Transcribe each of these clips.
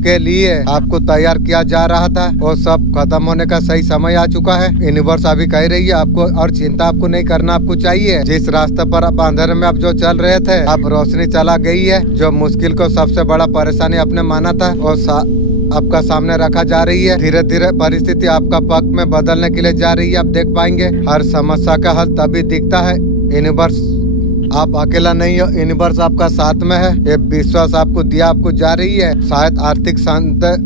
के लिए आपको तैयार किया जा रहा था वो सब खत्म होने का सही समय आ चुका है। यूनिवर्स अभी कह रही है आपको, और चिंता आपको नहीं करना आपको चाहिए। जिस रास्ते पर आप अंधेरे में आप जो चल रहे थे, अब रोशनी चला गई है। जो मुश्किल को सबसे बड़ा परेशानी आपने माना था वो आपका सामने रखा जा रही है। धीरे धीरे परिस्थिति आपका पक्ष में बदलने के लिए जा रही है। आप देख पाएंगे हर समस्या का हल तभी दिखता है। यूनिवर्स आप अकेला नहीं हो, यूनिवर्स आपका साथ में है। ये विश्वास आपको दिया आपको जा रही है। शायद आर्थिक शांति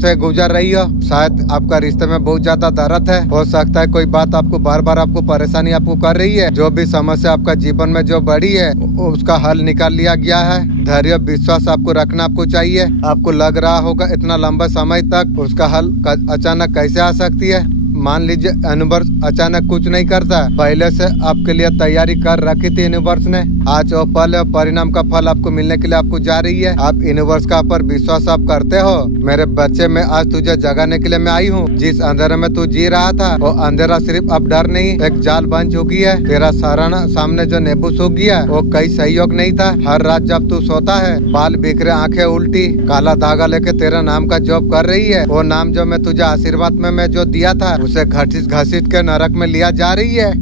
से गुजर रही हो, शायद आपका रिश्ते में बहुत ज्यादा दर्द है, हो सकता है कोई बात आपको बार बार आपको परेशानी आपको कर रही है। जो भी समस्या आपका जीवन में जो बड़ी है उसका हल निकाल लिया गया है। धैर्य विश्वास आपको रखना आपको चाहिए। आपको लग रहा होगा इतना लंबा समय तक उसका हल अचानक कैसे आ सकती है। मान लीजिए यूनिवर्स अचानक कुछ नहीं करता, पहले से आपके लिए तैयारी कर रखी थी यूनिवर्स ने। आज वो पल और परिणाम का फल आपको मिलने के लिए आपको जा रही है। आप यूनिवर्स का पर विश्वास आप करते हो। मेरे बच्चे, मैं आज तुझे जगाने के लिए मैं आई हूँ। जिस अंधेरे में तू जी रहा था वो अंधेरा सिर्फ अब डर नहीं एक जाल बन चुकी है। तेरा सराहना सामने जो नेबूस हो गया वो कई सहयोग नहीं था। हर रात जब तू सोता है, बाल बिखरे, आंखें उल्टी, काला धागा लेके तेरा नाम का जॉब कर रही है। वो नाम जो मैं तुझे आशीर्वाद में मैं जो दिया था उसे घसीट के नरक में लिया जा रही है।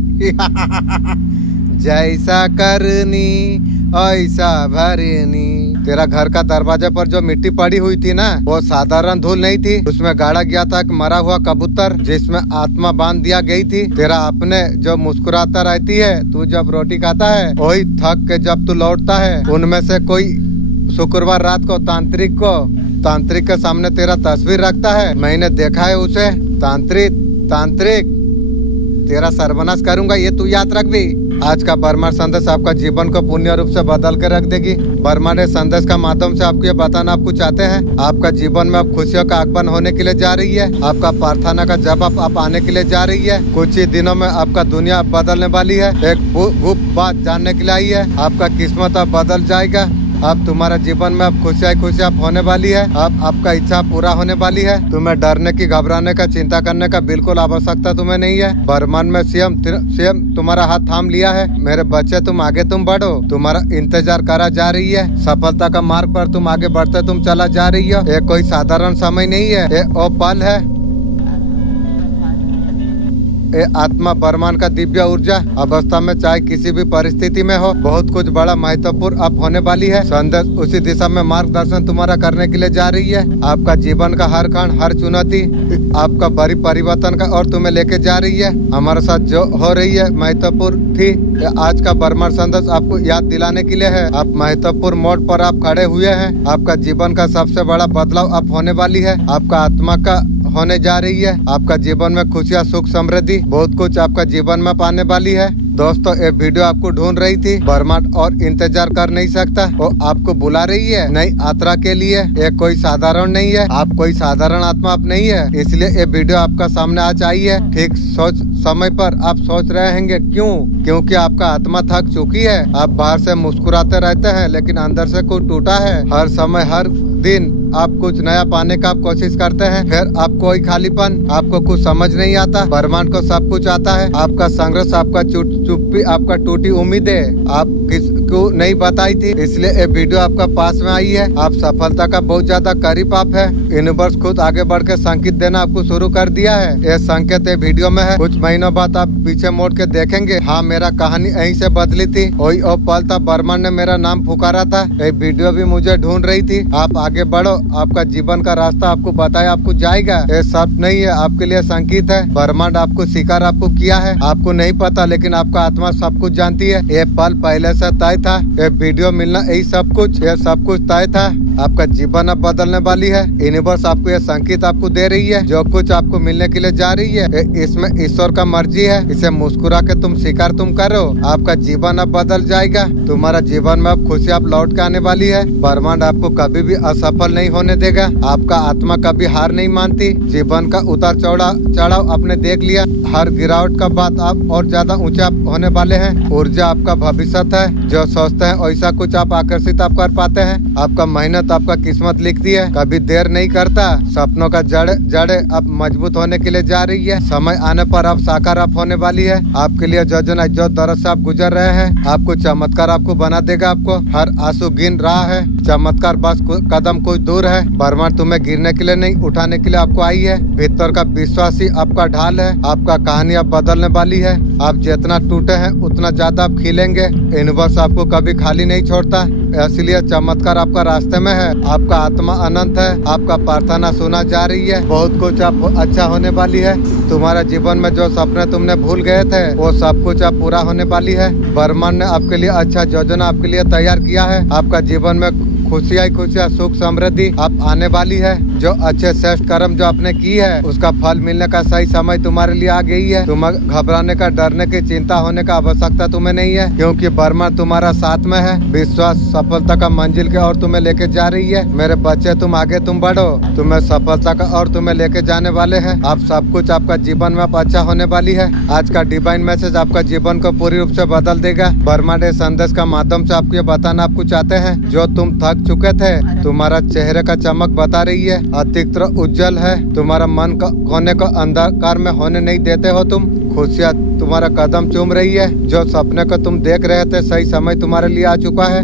जैसा करनी ऐसा भरनी। तेरा घर का दरवाजे पर जो मिट्टी पड़ी हुई थी ना, वो साधारण धूल नहीं थी। उसमें गाड़ा गया था एक मरा हुआ कबूतर जिसमें आत्मा बांध दिया गई थी। तेरा अपने जो मुस्कुराता रहती है, तू जब रोटी खाता है वही थक के जब तू लौटता है, उनमें से कोई शुक्रवार रात को तांत्रिक के सामने तेरा तस्वीर रखता है। मैंने देखा है उसे। तांत्रिक तेरा सर्वनाश करूंगा, ये तू याद रख भी। आज का ब्रह्मांड संदेश आपका जीवन को पूर्ण रूप से बदल के रख देगी। ब्रह्मांड संदेश का माध्यम से आपको ये बताना आपको चाहते हैं, आपका जीवन में अब खुशियों का आगमन होने के लिए जा रही है। आपका प्रार्थना का जवाब आप आने के लिए जा रही है। कुछ ही दिनों में आपका दुनिया बदलने वाली है। एक गुप्त बात जानने के लिए आई है। आपका किस्मत अब बदल जाएगा। अब तुम्हारा जीवन में अब खुशियाँ होने वाली है। अब आपका इच्छा पूरा होने वाली है। तुम्हें डरने की, घबराने का, चिंता करने का बिल्कुल आवश्यकता तुम्हें नहीं है। ब्रह्मांड में स्वयं तुम्हारा हाथ थाम लिया है। मेरे बच्चे, तुम आगे तुम बढ़ो। तुम्हारा इंतजार करा जा रही है। सफलता का मार्ग पर तुम आगे बढ़ते तुम चला जा रही हो। ये कोई साधारण समय नहीं है, ये वो पल है। ये आत्मा ब्रह्मांड का दिव्य ऊर्जा अवस्था में चाहे किसी भी परिस्थिति में हो, बहुत कुछ बड़ा महत्वपूर्ण अब होने वाली है। संदेश उसी दिशा में मार्गदर्शन तुम्हारा करने के लिए जा रही है। आपका जीवन का हर क्षण, हर चुनौती आपका बड़ी परिवर्तन का और तुम्हें लेके जा रही है। हमारे साथ जो हो रही है महत्वपूर्ण थी। आज का ब्रह्मांड संदेश आपको याद दिलाने के लिए है। आप महत्वपूर्ण मोड़ पर आप खड़े हुए हैं। आपका जीवन का सबसे बड़ा बदलाव अब होने वाली है। आपका आत्मा का होने जा रही है। आपका जीवन में खुशियाँ, सुख, समृद्धि, बहुत कुछ आपका जीवन में पाने वाली है। दोस्तों, ये वीडियो आपको ढूंढ रही थी। ब्रह्मांड और इंतजार कर नहीं सकता, वो आपको बुला रही है नई यात्रा के लिए। ये कोई साधारण नहीं है, आप कोई साधारण आत्मा आप नहीं है। इसलिए ये वीडियो आपका सामने आज आई है। ठीक समय पर आप सोच रहे होंगे क्यों? क्योंकि आपका आत्मा थक चुकी है। आप बाहर से मुस्कुराते रहते हैं लेकिन अंदर से कुछ टूटा है। हर समय, हर दिन आप कुछ नया पाने का आप कोशिश करते हैं, फिर आपको कोई खालीपन, आपको कुछ समझ नहीं आता। ब्रह्मांड को सब कुछ आता है। आपका संघर्ष, आपका चुप्पी, आपका टूटी उम्मीदें आप किसको नहीं बताई थी, इसलिए ये वीडियो आपका पास में आई है। आप सफलता का बहुत ज्यादा करीब आप है। यूनिवर्स खुद आगे बढ़ के संकेत देना आपको शुरू कर दिया है। ये संकेत ये वीडियो में है। कुछ महीनों बाद आप पीछे मोड़ के देखेंगे, हाँ मेरा कहानी यहीं से बदली थी। वही वो पल था, ब्रह्मांड ने मेरा नाम पुकारा था। ये वीडियो भी मुझे ढूंढ रही थी। आप आगे बढ़ो, आपका जीवन का रास्ता आपको बताया आपको जाएगा। ये सब नहीं है, आपके लिए संकेत है। ब्रह्मांड आपको स्वीकार आपको किया है। आपको नहीं पता लेकिन आपका आत्मा सब कुछ जानती है। ये पल पहले से तय था। ये वीडियो मिलना यही सब कुछ, ये सब कुछ तय था। आपका जीवन अब बदलने वाली है। यूनिवर्स आपको ये संकेत आपको दे रही है। जो कुछ आपको मिलने के लिए जा रही है इसमें ईश्वर का मर्जी है। इसे मुस्कुरा के तुम स्वीकार तुम करो। आपका जीवन अब बदल जाएगा। तुम्हारा जीवन में अब खुशी आप लौट के आने वाली है। ब्रह्मांड आपको कभी भी असफल नहीं होने देगा। आपका आत्मा कभी हार नहीं मानती। जीवन का उतार चढ़ाव आपने देख लिया। हर गिरावट का बाद आप और ज्यादा ऊंचा होने वाले हैं। ऊर्जा आपका भविष्य है। जो सोचते हैं वैसा कुछ आप आकर्षित आप कर पाते हैं। आपका मेहनत तो आपका किस्मत लिखती है, कभी देर नहीं करता। सपनों का जड़ अब मजबूत होने के लिए जा रही है। समय आने पर अब साकार आप होने वाली है। आपके लिए जो दौर से आप गुजर रहे हैं, आपको चमत्कार आपको बना देगा। आपको हर आंसू गिन रहा है, चमत्कार बस कदम कुछ दूर है। ब्रह्मांड तुम्हें गिरने के लिए नहीं, उठाने के लिए आपको आई है। भीतर का विश्वास ही आपका ढाल है। आपका कहानी अब बदलने वाली है। आप जितना टूटे हैं उतना ज्यादा आप खिलेंगे। यूनिवर्स आपको कभी खाली नहीं छोड़ता, इसलिए चमत्कार आपका रास्ते में है। आपका आत्मा अनंत है। आपका प्रार्थना सुना जा रही है। बहुत कुछ आप अच्छा होने वाली है। तुम्हारे जीवन में जो सपने तुमने भूल गए थे वो सब कुछ अब पूरा होने वाली है। ब्रह्मांड ने आपके लिए अच्छा योजना आपके लिए तैयार किया है। आपका जीवन में खुशियाँ सुख समृद्धि आप आने वाली है। जो अच्छे श्रेष्ठ कर्म जो आपने की है उसका फल मिलने का सही समय तुम्हारे लिए आ गई है। तुम घबराने का, डरने की, चिंता होने का आवश्यकता तुम्हें नहीं है, क्योंकि ब्रह्मांड तुम्हारा साथ में है। विश्वास सफलता का मंजिल के और तुम्हें लेके जा रही है। मेरे बच्चे तुम आगे तुम बढ़ो, तुम्हें सफलता का और तुम्हें लेके जाने वाले हैं। आप सब कुछ आपका जीवन में अब अच्छा होने वाली है। आज का डिवाइन मैसेज आपका जीवन को पूरी रूप से बदल देगा। ब्रह्मांड इस संदेश का माध्यम से आपको ये बताना आपको चाहते हैं, जो तुम थक चुके थे तुम्हारा चेहरे का चमक बता रही है। अतिरिक्त उज्जवल है। तुम्हारा मन का कोने को अंधकार में होने नहीं देते हो। तुम खुशियाँ तुम्हारा कदम चूम रही है। जो सपने को तुम देख रहे थे सही समय तुम्हारे लिए आ चुका है।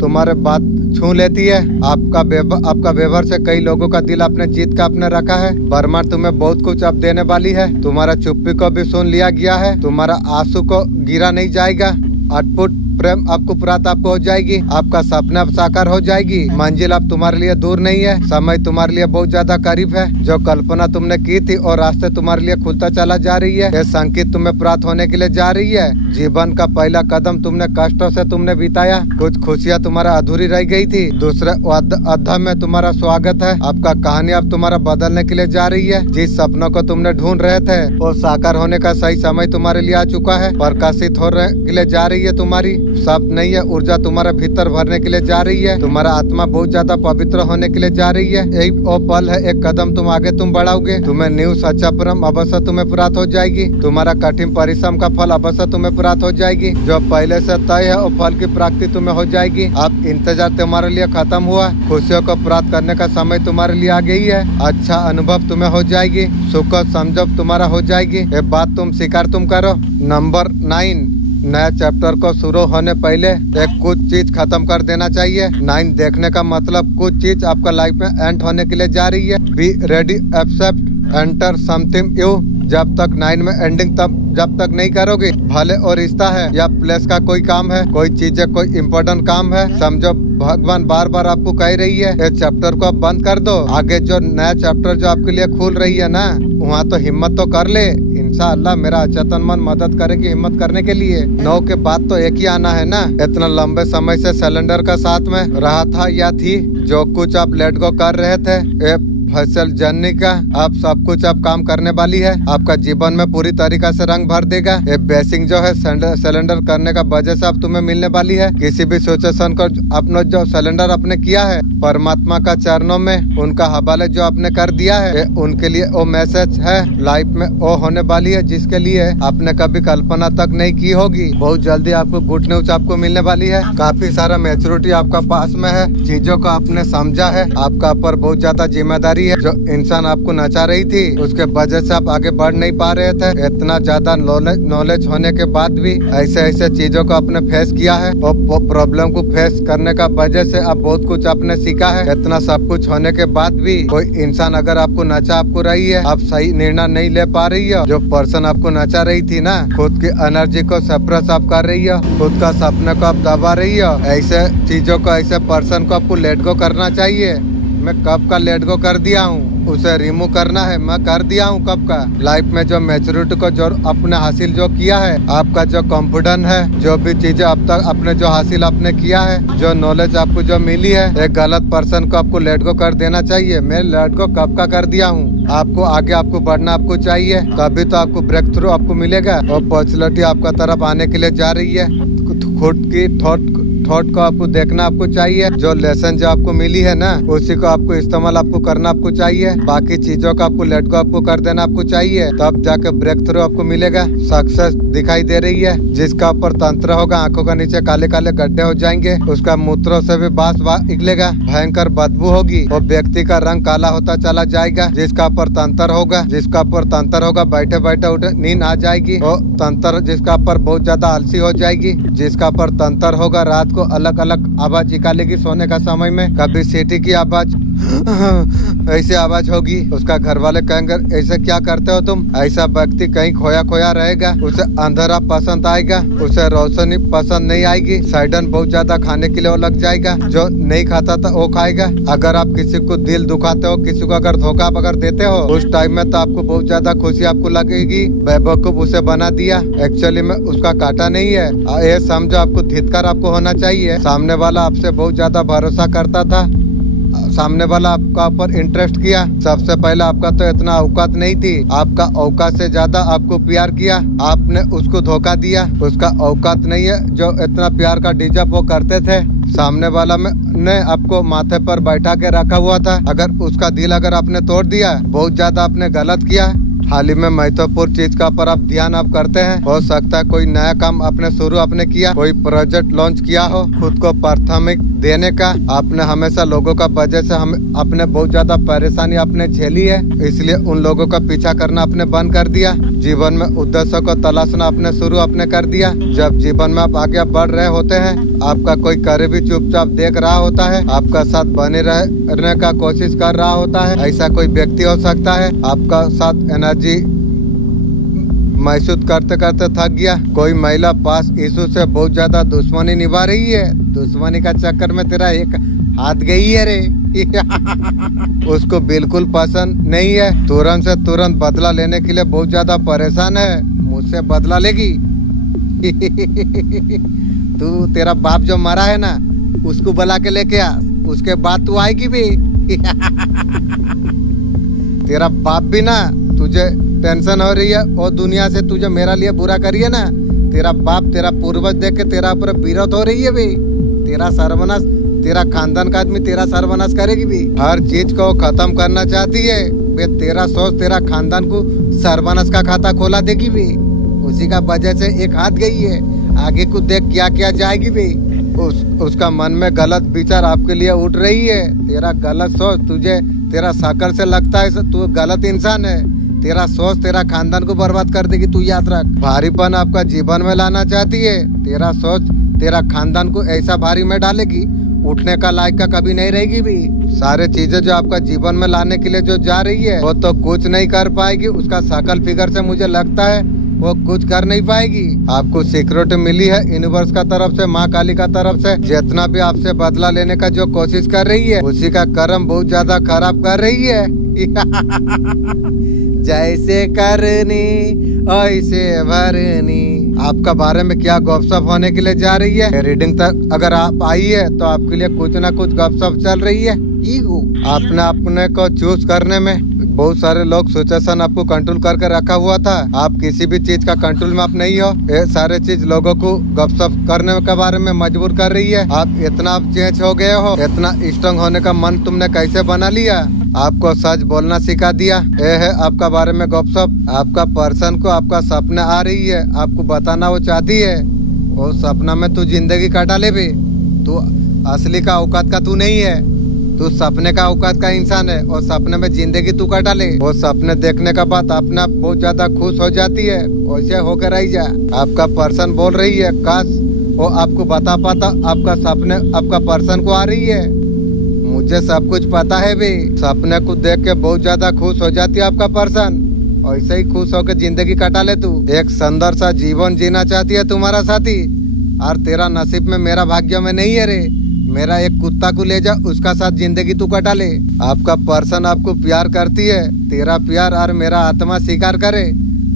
तुम्हारे बात छू लेती है। आपका व्यवहार से कई लोगों का दिल आपने जीत का आपने रखा है। ब्रह्मांड तुम्हें बहुत कुछ अब देने वाली है। तुम्हारा चुप्पी को भी सुन लिया गया है। तुम्हारा आंसू को गिरा नहीं जाएगा। अटूट प्रेम आपको प्राप्त आपको हो जाएगी। आपका सपना अब साकार हो जाएगी। मंजिल अब तुम्हारे लिए दूर नहीं है। समय तुम्हारे लिए बहुत ज्यादा करीब है। जो कल्पना तुमने की थी और रास्ते तुम्हारे लिए खुलता चला जा रही है। ये संकेत तुम्हें प्राप्त होने के लिए जा रही है। जीवन का पहला कदम तुमने कष्टों से तुमने बिताया। कुछ खुशियाँ तुम्हारा अधूरी रह गई थी। दूसरे अध्याय में तुम्हारा स्वागत है। आपका कहानी अब तुम्हारा बदलने के लिए जा रही है। जिस सपनों को तुमने ढूंढ रहे थे वो साकार होने का सही समय तुम्हारे लिए आ चुका है। प्रकाशित होने के लिए जा रही है। तुम्हारी सब नहीं है, ऊर्जा तुम्हारा भीतर भरने के लिए जा रही है। तुम्हारा आत्मा बहुत ज्यादा पवित्र होने के लिए जा रही है। यही वो पल है, एक कदम तुम आगे तुम बढ़ाओगे। तुम्हें न्यू सच्चा प्रेम अवश्य तुम्हें प्राप्त हो जाएगी। तुम्हारा कठिन परिश्रम का फल अवश्य तुम्हें प्राप्त हो जाएगी। जो पहले से तय है वो फल की प्राप्ति तुम्हें हो जाएगी। अब इंतजार तुम्हारे लिए खत्म हुआ। खुशियों को प्राप्त करने का समय तुम्हारे लिए आ गई है। अच्छा अनुभव तुम्हें हो जाएगी। सुख समझ तुम्हारा हो जाएगी। ये बात तुम स्वीकार तुम करो। नंबर 9, नया चैप्टर को शुरू होने पहले एक कुछ चीज खत्म कर देना चाहिए। 9 देखने का मतलब कुछ चीज आपका लाइफ में एंड होने के लिए जा रही है। Be ready, accept, enter something new. जब तक 9 में एंडिंग जब तक नहीं करोगे, भले और रिश्ता है या प्लेस का कोई काम है, कोई चीज है, कोई इम्पोर्टेंट काम है, समझो भगवान बार बार आपको कह रही है इस चैप्टर को आप बंद कर दो। आगे जो नया चैप्टर जो आपके लिए खुल रही है ना, वहाँ तो हिम्मत तो कर ले। इंशाअल्लाह मेरा अचेतन मन मदद करेगी हिम्मत करने के लिए। 9 के बाद तो एक ही आना है ना। इतना लंबे समय से सिलेंडर का साथ में रहा था या थी। जो कुछ आप लेट गो कर रहे थे फसल जनने का आप सब कुछ आप काम करने वाली है। आपका जीवन में पूरी तरीका से रंग भर देगा। ये बेसिंग जो है सिलेंडर करने का वजह से अब तुम्हें मिलने वाली है। किसी भी सिचुएशन को अपना जो सिलेंडर आपने किया है परमात्मा का चरणों में उनका हवाले जो आपने कर दिया है, उनके लिए वो मैसेज है। लाइफ में वो होने वाली है जिसके लिए आपने कभी कल्पना तक नहीं की होगी। बहुत जल्दी आपको गुड न्यूज आपको मिलने वाली है। काफी सारा मैच्योरिटी आपका पास में है। चीजों को आपने समझा है। आपका ऊपर बहुत ज्यादा जिम्मेदारी है। जो इंसान आपको नचा रही थी उसके वजह से आप आगे बढ़ नहीं पा रहे थे। इतना ज्यादा नॉलेज होने के बाद भी ऐसे चीजों को आपने फेस किया है और प्रॉब्लम को फेस करने का वजह से आप बहुत कुछ आपने सीखा है। इतना सब कुछ होने के बाद भी कोई इंसान अगर आपको नचा आपको रही है, आप सही निर्णय नहीं ले पा रही है। जो पर्सन आपको नचा रही थी ना, खुद की एनर्जी को सप्रेस आप कर रही है, खुद का सपने को आप दबा रही है। ऐसे चीजों को, ऐसे पर्सन को आपको लेट गो करना चाहिए। मैं कब का लेट गो कर दिया हूँ, उसे रिमूव करना है, मैं कर दिया हूँ कब का। लाइफ में जो मैच्योरिटी को जो अपने हासिल जो किया है, आपका जो कॉन्फिडेंस है, जो भी चीजें अब तक अपने जो हासिल आपने किया है, जो नॉलेज आपको जो मिली है, एक गलत पर्सन को आपको लेट गो कर देना चाहिए। मैं लेट गो कब का कर दिया हूँ। आपको आगे आपको बढ़ना आपको चाहिए, तभी तो आपको ब्रेक थ्रू आपको मिलेगा और अपॉर्चुनिटी आपका तरफ आने के लिए जा रही है। खुद की थॉट थॉट को आपको देखना आपको चाहिए। जो लेसन जो आपको मिली है ना, उसी को आपको इस्तेमाल आपको करना आपको चाहिए। बाकी चीजों का आपको लेट को आपको कर देना आपको चाहिए, तब जाके ब्रेक थ्रू आपको मिलेगा। सक्सेस दिखाई दे रही है। जिसका ऊपर तंत्र होगा, आंखों का नीचे काले काले गड्ढे हो जाएंगे, उसका मूत्रों से भी बास निकलेगा, भयंकर बदबू होगी, वो व्यक्ति का रंग काला होता चला जाएगा। जिसका ऊपर तंत्र होगा, बैठे बैठे उठे नींद आ जाएगी। वो तंत्र जिसका ऊपर बहुत ज्यादा आलसी हो जाएगी। जिसका ऊपर तंत्र होगा, रात को अलग अलग आवाज निकालेगी सोने का समय में। कभी सीटी की आवाज ऐसी आवाज होगी। उसका घर वाले कहेंगे ऐसे क्या करते हो तुम। ऐसा व्यक्ति कहीं खोया खोया रहेगा। उसे अंधेरा पसंद आएगा, उसे रोशनी पसंद नहीं आएगी। साइडन बहुत ज्यादा खाने के लिए वो लग जाएगा। जो नहीं खाता था वो खाएगा। अगर आप किसी को दिल दुखाते हो, किसी को अगर धोखा अगर देते हो, उस टाइम में तो आपको बहुत ज्यादा खुशी आपको लगेगी। बेवकूफ उसे बना दिया, एक्चुअली में उसका काटा नहीं है। ये समझो, आपको धिक्कार आपको होना चाहिए। सामने वाला आपसे बहुत ज्यादा भरोसा करता था, सामने वाला आपका ऊपर इंटरेस्ट किया। सबसे पहले आपका तो इतना औकात नहीं थी, आपका औकात से ज्यादा आपको प्यार किया, आपने उसको धोखा दिया। उसका औकात नहीं है जो इतना प्यार का डिजर्व वो करते थे। सामने वाला ने आपको माथे पर बैठा के रखा हुआ था। अगर उसका दिल अगर आपने तोड़ दिया, बहुत ज्यादा आपने गलत किया। हाल ही में महत्वपूर्ण चीज का पर आप ध्यान आप करते हैं। हो सकता है कोई नया काम आपने शुरू आपने किया, कोई प्रोजेक्ट लॉन्च किया हो, खुद को प्राथमिक देने का। आपने हमेशा लोगों का वजह से हम अपने बहुत ज्यादा परेशानी आपने झेली है, इसलिए उन लोगों का पीछा करना आपने बंद कर दिया। जीवन में उद्देश्य को तलाशना आपने शुरू आपने कर दिया। जब जीवन में आप आगे बढ़ रहे होते हैं, आपका कोई करीबी चुपचाप देख रहा होता है, आपका साथ बने रहने का कोशिश कर रहा होता है। ऐसा कोई व्यक्ति हो सकता है आपका साथ एनर्जी महसूस करते करते थक गया। कोई महिला पास यीशु से बहुत ज्यादा दुश्मनी निभा रही है। दुश्मनी का चक्कर में तेरा एक हाथ गई है रे। उसको बिल्कुल पसंद नहीं है। तुरंत से तुरंत बदला लेने के लिए बहुत ज्यादा परेशान है। मुझसे बदला लेगी। तू तेरा बाप जो मरा है ना, उसको बुला के लेके आ, उसके बाद तू आएगी भी। तेरा बाप भी ना, तुझे टेंशन हो रही है और दुनिया से तुझे मेरा लिए बुरा करिए ना। तेरा बाप तेरा पूर्वज देख के तेरा ऊपर विरोध हो रही है भी। तेरा सर्वनाश, तेरा खानदान का आदमी तेरा सर्वनाश करेगी भी। हर चीज को खत्म करना चाहती है बे। तेरा सोच तेरा खानदान को सर्वनाश का खाता खोला देगी भी। उसी का वजह से एक हाथ गई है। आगे को देख क्या क्या जाएगी भी। उसका मन में गलत विचार आपके लिए उठ रही है। तेरा गलत सोच तुझे तेरा शकल से लगता है तू गलत इंसान है। तेरा सोच तेरा खानदान को बर्बाद कर देगी, तू याद रख। भारीपन आपका जीवन में लाना चाहती है। तेरा सोच तेरा खानदान को ऐसा भारी में डालेगी, उठने का लायक का कभी नहीं रहेगी भी। सारे चीजें जो आपका जीवन में लाने के लिए जो जा रही है, वो तो कुछ नहीं कर पाएगी। उसका शकल फिगर से मुझे लगता है वो कुछ कर नहीं पाएगी। आपको सिक्योरिटी मिली है यूनिवर्स का तरफ से, माँ काली का तरफ से। जितना भी आपसे बदला लेने का जो कोशिश कर रही है, उसी का कर्म बहुत ज्यादा खराब कर रही है। जैसे करनी ऐसे भरनी। आपका बारे में क्या गपशप होने के लिए जा रही है। रीडिंग तक अगर आप आई है तो आपके लिए कुछ ना कुछ गपशप चल रही है। आपने अपने को चूज करने में बहुत सारे लोग सिचुएशन आपको कंट्रोल करके रखा हुआ था। आप किसी भी चीज का कंट्रोल में आप नहीं हो। ये सारे चीज लोगों को गपशप करने के बारे में मजबूर कर रही है। आप इतना चेंज हो गए हो, इतना स्ट्रांग होने का मन तुमने कैसे बना लिया। आपको सच बोलना सिखा दिया। ये है आपका बारे में गपशप। आपका पर्सन को आपका सपना आ रही है, आपको बताना वो चाहती है। वो सपना में तू जिंदगी काटा ले भी। तू असली का औकात का तू नहीं है। तू सपने का औकात का इंसान है और सपने में जिंदगी तू काटा ले। वो सपने देखने का बाद अपने आप बहुत ज्यादा खुश हो जाती है। वैसे होकर रही जा। आपका पर्सन बोल रही है, काश वो आपको बता पाता आपका सपने आपका पर्सन को आ रही है। मुझे सब कुछ पता है भी। सपने को देख के बहुत ज्यादा खुश हो जाती है आपका पर्सन। ऐसे ही खुश होकर जिंदगी काटा ले तू। एक सुंदर सा जीवन जीना चाहती है तुम्हारा साथी। और तेरा नसीब में, मेरा भाग्य में नहीं है रे। मेरा एक कुत्ता को ले जा, उसका साथ जिंदगी तू कटा ले। आपका पर्सन आपको प्यार करती है। तेरा प्यार और मेरा आत्मा स्वीकार करे।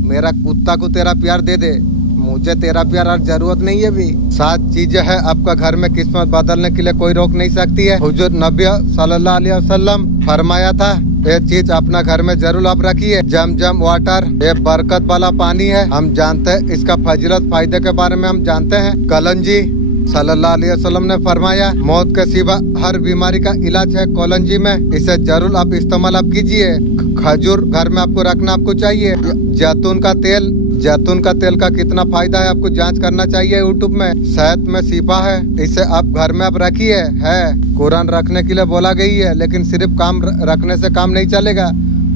मेरा कुत्ता को तेरा प्यार दे दे। मुझे तेरा प्यार और जरूरत नहीं है भी। 7 चीजें है आपका घर में किस्मत बदलने के लिए कोई रोक नहीं सकती है। हुजूर नबी सल्लल्लाहु अलैहि वसल्लम फरमाया था, ये चीज अपना घर में जरूर आप रखिए। जमजम वाटर, ये बरकत वाला पानी है। हम जानते हैं इसका फजीलत फायदे के बारे में हम जानते हैं। कलंजी, सल्लल्लाहु अलैहि वसल्लम ने फरमाया, मौत के सिवा हर बीमारी का इलाज है कॉलंजी में। इसे जरूर आप इस्तेमाल आप कीजिए। खजूर घर में आपको रखना आपको चाहिए। जैतून का तेल का कितना फायदा है आपको जांच करना चाहिए यूट्यूब में। शहद में शिफा है, इसे आप घर में आप रखिए। है कुरान रखने के लिए बोला गई है, लेकिन सिर्फ काम रखने से काम नहीं चलेगा,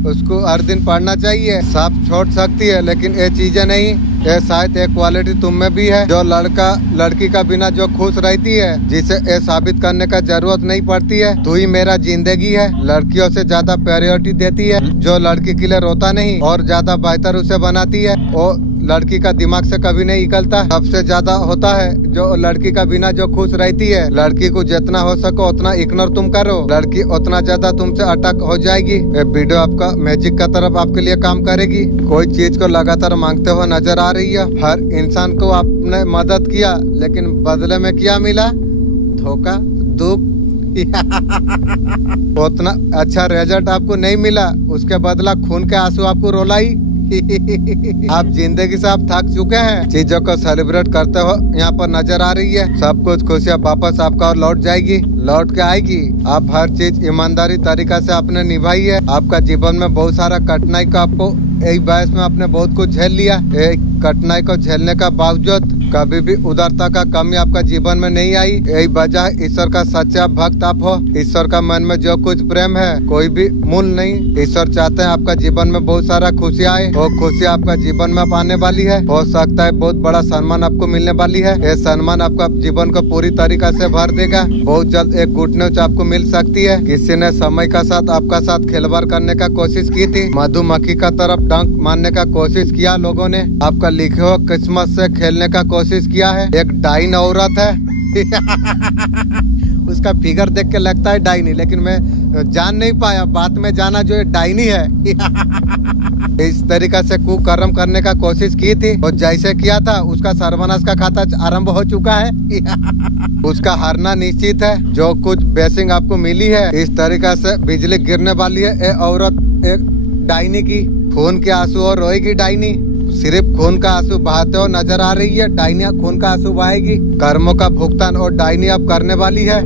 उसको हर दिन पढ़ना चाहिए। सांप छोड़ सकती है लेकिन ये चीजें नहीं। ये शायद एक क्वालिटी तुम में भी है, जो लड़का लड़की का बिना जो खुश रहती है, जिसे ये साबित करने का जरूरत नहीं पड़ती है। तू ही मेरा जिंदगी है। लड़कियों से ज्यादा प्रायोरिटी देती है, जो लड़की के लिए रोता नहीं और ज्यादा बेहतर उसे बनाती है। वो लड़की का दिमाग से कभी नहीं निकलता। सबसे ज्यादा होता है जो लड़की का बिना जो खुश रहती है। लड़की को जितना हो सको उतना इग्नोर तुम करो, लड़की उतना ज्यादा तुमसे अटक हो जाएगी। ये वीडियो आपका मैजिक का तरफ आपके लिए काम करेगी। कोई चीज को लगातार मांगते हुए नजर आ रही है। हर इंसान को आपने मदद किया, लेकिन बदले में क्या मिला? धोखा, दुख। उतना अच्छा रिजल्ट आपको नहीं मिला, उसके बदला खून के आंसू आपको रुलाई। आप जिंदगी से आप थक चुके हैं। चीजों को सेलिब्रेट करते हो यहाँ पर नजर आ रही है। सब कुछ खुशियाँ वापस आपका और लौट जाएगी, लौट के आएगी। आप हर चीज ईमानदारी तरीका से आपने निभाई है। आपका जीवन में बहुत सारा कठिनाई का आपको एक बहस में आपने बहुत कुछ झेल लिया। एक कठिनाई को झेलने का बावजूद कभी भी उदारता का कमी आपका जीवन में नहीं आई। यही वजह ईश्वर का सच्चा भक्त आप हो। ईश्वर का मन में जो कुछ प्रेम है कोई भी मूल नहीं। ईश्वर चाहते हैं आपका जीवन में बहुत सारा खुशियाँ आए। वो खुशियाँ आपका जीवन में आने वाली है। हो सकता है बहुत बड़ा सम्मान आपको मिलने वाली है। ये सम्मान आपका जीवन को पूरी तरीका से भर देगा। बहुत जल्द एक गुड न्यूज आपको मिल सकती है। किसी ने समय का साथ आपका साथ खिलवाड़ करने का कोशिश की थी। मधुमक्खी का तरफ डंक मारने का कोशिश किया लोगों ने। आपका लिखे हो किस्मत से खेलने का कोशिश किया है। एक डाइन औरत है। उसका फिगर देख के लगता है डाइनी, लेकिन मैं जान नहीं पाया, बात में जाना जो ये डाइनी है। इस तरीका से कुकर्म करने का कोशिश की थी और जैसे किया था उसका सर्वनाश का खाता आरंभ हो चुका है। उसका हारना निश्चित है। जो कुछ ब्लेसिंग आपको मिली है, इस तरीका से बिजली गिरने वाली है। ये औरत एक डाइनी की खून के आंसू और रोएगी। डाइनी सिर्फ खून का आंसू बहाते हो नजर आ रही है। डाइनिया खून का आंसू बहाएगी। कर्मों का भुगतान और डाइनी अब करने वाली है।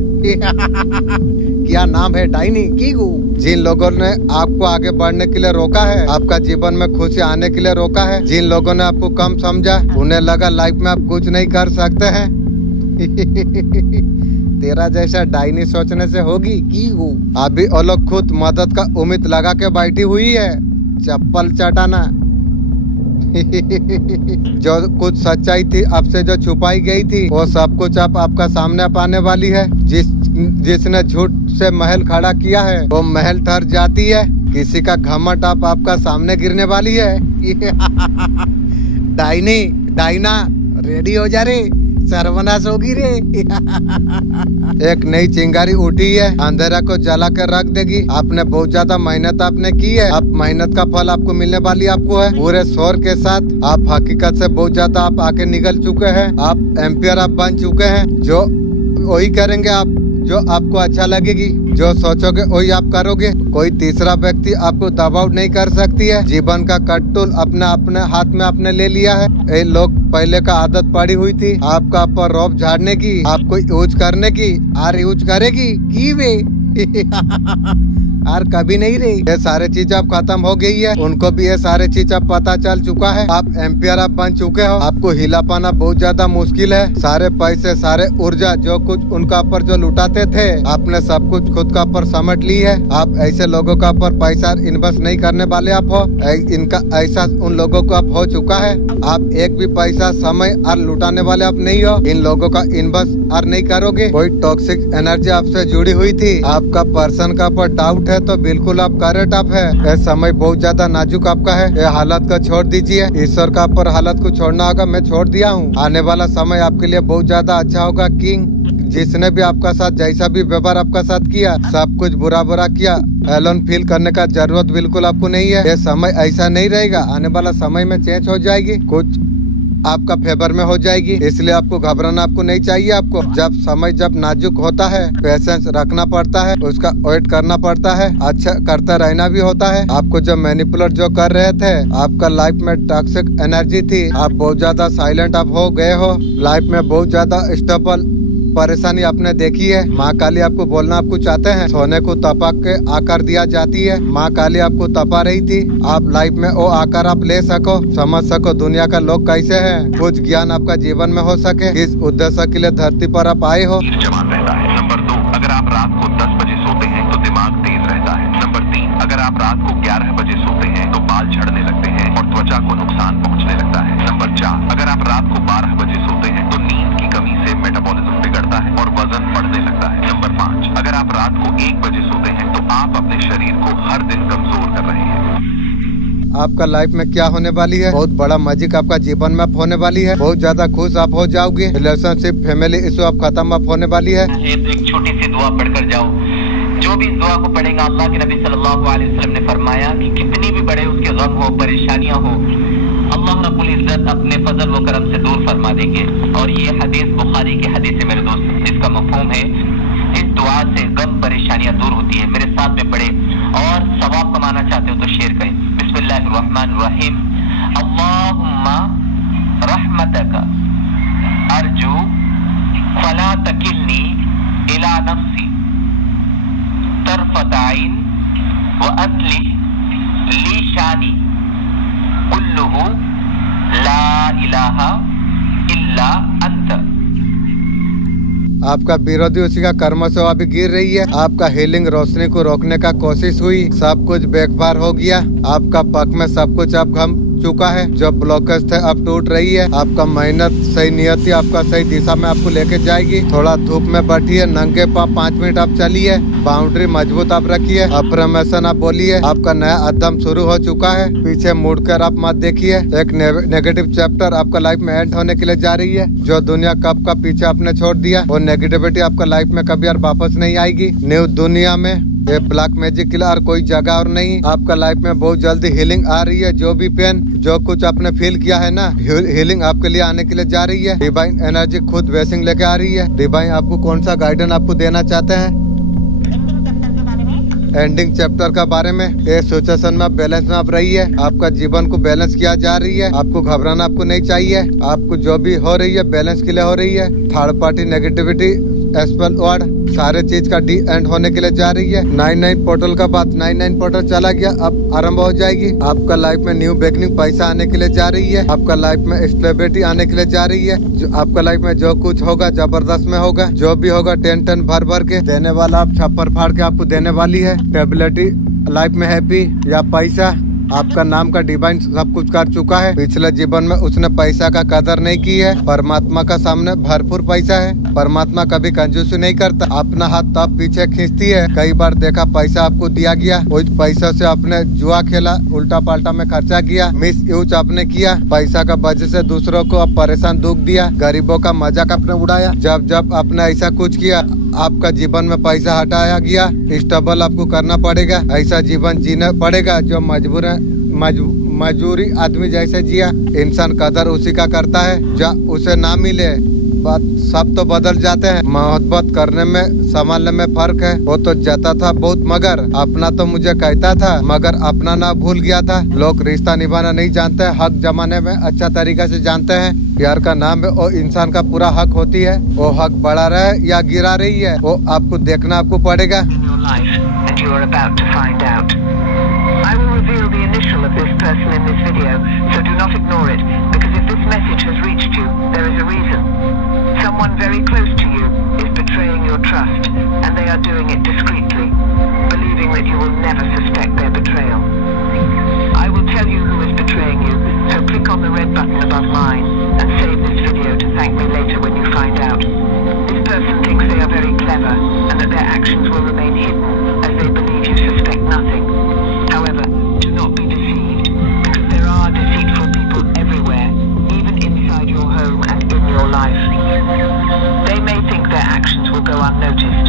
क्या नाम है? डाइनी कीगू। जिन लोगों ने आपको आगे बढ़ने के लिए रोका है, आपका जीवन में खुशी आने के लिए रोका है, जिन लोगों ने आपको कम समझा, उन्हें लगा लाइफ में आप कुछ नहीं कर सकते हैं। तेरा जैसा डाइनी सोचने से होगी कीगू। अभी वो लोग खुद मदद का उम्मीद लगा के बैठी हुई है। चप्पल चटाना। जो कुछ सच्चाई थी आपसे जो छुपाई गई थी, वो सब कुछ अब आपका सामने पाने वाली है। जिसने झूठ से महल खड़ा किया है, वो महल थर जाती है। किसी का घमंड अब आपका सामने गिरने वाली है। डाइनी, डाइना रेडी हो जा रे, सर्वनाश होगी रे। एक नई चिंगारी उठी है, अंधेरा को जला कर रख देगी। आपने बहुत ज्यादा मेहनत आपने की है। अब मेहनत का फल आपको मिलने वाली आपको है। पूरे शोर के साथ आप हकीकत से बहुत ज्यादा आप आगे निकल चुके हैं। आप एम्पियर आप बन चुके हैं। जो वही करेंगे आप जो आपको अच्छा लगेगी। जो सोचोगे वही आप करोगे। कोई तीसरा व्यक्ति आपको दबाव नहीं कर सकती है। जीवन का कट्टुल अपने अपने हाथ में आपने ले लिया है। ये लोग पहले का आदत पड़ी हुई थी आपका पर रौब झाड़ने की, आपको यूज करने की। आर यूज करेगी की वे। और कभी नहीं रही। ये सारे चीज अब खत्म हो गई है। उनको भी ये सारे चीज अब पता चल चुका है। आप एम्पियर आप बन चुके हो। आपको हिला पाना बहुत ज्यादा मुश्किल है। सारे पैसे सारे ऊर्जा जो कुछ उनका ऊपर जो लुटाते थे, आपने सब कुछ खुद का ऊपर समेट ली है। आप ऐसे लोगों का ऊपर पैसा इन्वेस्ट नहीं करने वाले आप हो। इनका एहसास उन लोगों को अब हो चुका है। आप एक भी पैसा समय और लुटाने वाले आप नहीं हो। इन लोगों का इन्वेस्ट और नहीं करोगे। कोई टॉक्सिक एनर्जी आपसे जुड़ी हुई थी, आपका पर्सन का ऊपर डाउट है, तो बिल्कुल आप करेक्ट आप है। यह समय बहुत ज्यादा नाजुक आपका है। ये हालत को छोड़ दीजिए। ईश्वर का पर हालत को छोड़ना होगा। मैं छोड़ दिया हूँ। आने वाला समय आपके लिए बहुत ज्यादा अच्छा होगा किंग। जिसने भी आपका साथ जैसा भी व्यवहार आपका साथ किया, सब कुछ बुरा बुरा किया, एलोन फील करने का जरूरत बिल्कुल आपको नहीं है। ये समय ऐसा नहीं रहेगा। आने वाला समय में चेंज हो जाएगी। कुछ आपका फेवर में हो जाएगी। इसलिए आपको घबराना आपको नहीं चाहिए। आपको जब नाजुक होता है, पेशेंस रखना पड़ता है, उसका वेट करना पड़ता है, अच्छा करता रहना भी होता है। आपको जो मैनिपुलेट जो कर रहे थे, आपका लाइफ में टॉक्सिक एनर्जी थी, आप बहुत ज्यादा साइलेंट आप हो गए हो, लाइफ में बहुत ज्यादा स्टेबल परेशानी आपने देखी है। माँ काली आपको बोलना आपको चाहते हैं, सोने को तपा के आकार दिया जाती है। माँ काली आपको तपा रही थी, आप लाइफ में वो आकार आप ले सको, समझ सको दुनिया का लोग कैसे हैं, कुछ ज्ञान आपका जीवन में हो सके। इस उद्देश्य के लिए धरती पर आप आए हो। जवान रहता है। नंबर 2, अगर आप रात को 10 बजे सोते हैं तो दिमाग तेज रहता है। नंबर 3, अगर आप रात को 11 बजे सोते हैं तो बाल झड़ने लगते हैं और त्वचा को नुकसान पहुँचने लगता है। नंबर 4, अगर आप रात को 12 बजे सोते हैं तो नींद की कमी से मेटाबॉलिज्म बिगड़ता है और वजन बढ़ने लगता है। नंबर 5, अगर आप रात को 1 बजे सोते हैं तो आप अपने शरीर को हर दिन कमजोर कर रहे हैं। आपका लाइफ में क्या होने वाली है, बहुत बड़ा मैजिक आपका जीवन में होने वाली है। बहुत ज्यादा खुश आप हो जाओगे। रिलेशनशिप, फैमिली इशू आप खत्म आप होने वाली है। एक छोटी सी दुआ पढ़कर जाओ। जो भी दुआ को पढ़ेगा, अल्लाह के नबी सल्लल्लाहु अलैहि वसल्लम ने फरमाया कि कितनी भी बड़े उसके गम हो, परेशानियां हो, अल्लाह रब्बुल इज्जत अपने फजल व करम से दूर फरमा देंगे। और ये हदीस बुखारी की हदीस है मेरे दोस्त, जिसका मफहूम है इस दुआ से गम परेशानियां दूर होती है। मेरे साथ में पढ़े और सवाब कमाना चाहते हो तो शेयर करें। बिस्मिल्लाहिर्रहमानिर्रहीम। अल्लाहुम्मा रहमतका अर्जू फला तकिलनी इला नफ्सी तरफत आइन व असली ली शानी कुल्लुहु ला इलाहा इल्ला अंत। आपका विरोधी उसी का कर्म से अभी गिर रही है। आपका हीलिंग रोशनी को रोकने का कोशिश हुई, सब कुछ बेकार हो गया। आपका पक में सब कुछ अब घम चुका है। जो ब्लॉकेज थे अब टूट रही है। आपका मेहनत सही नियति आपका सही दिशा में आपको लेके जाएगी। थोड़ा धूप में बैठिए, नंगे पाँव 5 मिनट आप चलिए, बाउंड्री मजबूत आप रखिए, अफर्मेशन आप बोलिए। आपका नया अध्ययन शुरू हो चुका है। पीछे मुड़कर आप मत देखिए। एक नेगेटिव चैप्टर आपका लाइफ में एंड होने के लिए जा रही है। जो दुनिया कब का पीछे आपने छोड़ दिया, वो नेगेटिविटी आपका लाइफ में कभी और वापस नहीं आएगी। न्यू दुनिया में ये ब्लैक मैजिक के लिए और कोई जगह और नहीं। आपका लाइफ में बहुत जल्दी हीलिंग आ रही है। जो भी पेन, जो कुछ आपने फील किया है ना, हीलिंग आपके लिए आने के लिए जा रही है। डिवाइन एनर्जी खुद ब्लेसिंग लेके आ रही है। डिवाइन आपको कौन सा गाइडेंस आपको देना चाहते हैं एंडिंग चैप्टर का बारे में। ये सिचुएशन में आप बैलेंस में आप रही है। आपका जीवन को बैलेंस किया जा रही है। आपको घबराना आपको नहीं चाहिए। आपको जो भी हो रही है बैलेंस के लिए हो रही है। थर्ड पार्टी नेगेटिविटी एस्पेल वर्ड सारे चीज का डी एंड होने के लिए जा रही है। 99 पोर्टल का बात 99 पोर्टल चला गया, अब आरंभ हो जाएगी। आपका लाइफ में न्यू बिगनिंग पैसा आने के लिए जा रही है। आपका लाइफ में स्टेबिलिटी आने के लिए जा रही है। जो आपका लाइफ में जो कुछ होगा जबरदस्त में होगा। जो भी होगा 10 भर भर के देने वाला, आप छप्पर फाड़ के आपको देने वाली है। स्टेबिलिटी लाइफ में, हैप्पी या पैसा, आपका नाम का डिवाइन सब कुछ कर चुका है। पिछले जीवन में उसने पैसा का कदर नहीं की है। परमात्मा का सामने भरपूर पैसा है। परमात्मा कभी कंजूसी नहीं करता। अपना हाथ तब पीछे खींचती है। कई बार देखा पैसा आपको दिया गया, उस पैसा से आपने जुआ खेला, उल्टा पाल्टा में खर्चा किया, मिस यूज आपने किया। पैसा का वजह से दूसरों को आप परेशान दुख दिया, गरीबों का मजाक आपने उड़ाया। जब जब आपने ऐसा कुछ किया, आपका जीवन में पैसा हटाया गया। स्टेबल आपको करना पड़ेगा। ऐसा जीवन जीना पड़ेगा जो मजबूरी आदमी जैसे जिया। इंसान कदर उसी का करता है जो उसे ना मिले। बात सब तो बदल जाते हैं। मोहब्बत करने में संभालने में फर्क है। वो तो जाता था बहुत, मगर अपना तो मुझे कहता था, मगर अपना ना भूल गया था। लोग रिश्ता निभाना नहीं जानते, हक जमाने में अच्छा तरीका से जानते हैं। प्यार का नाम है, वो इंसान का पूरा हक होती है। वो हक बढ़ा रहे या गिरा रही है, वो आपको देखना आपको पड़ेगा। I will reveal the initial of this person in this video, so do not ignore it, because if this message has reached you, there is a reason. Someone very close to you is betraying your trust, and they are doing it discreetly, believing that you will never suspect their betrayal. I will tell you who is betraying you, so click on the red button above mine, and save this video to thank me later when you find out. This person thinks they are very clever, and that their actions will remain hidden, as they believe you suspect nothing. However, do not be deceived, because there are deceitful people everywhere, even inside your home and in your life. They may think their actions will go unnoticed,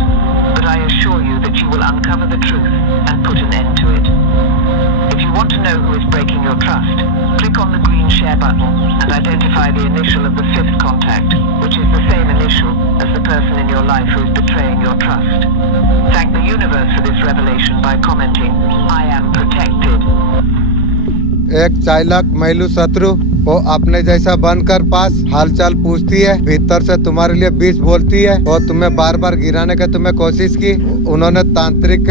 but I assure you that you will uncover the truth and put an end to it. If you want to know who is breaking your trust? Click on the green share button and identify the initial of the fifth contact, which is the same initial as the person in your life who is betraying your trust. Thank the universe for this revelation by commenting, I am protected. एक चालाक महिला शत्रु वो अपने जैसा बनकर पास हालचाल पूछती है, भीतर से तुम्हारे लिए बीस बोलती है और तुम्हें बार बार गिराने की तुम्हें कोशिश की। उन्होंने तांत्रिक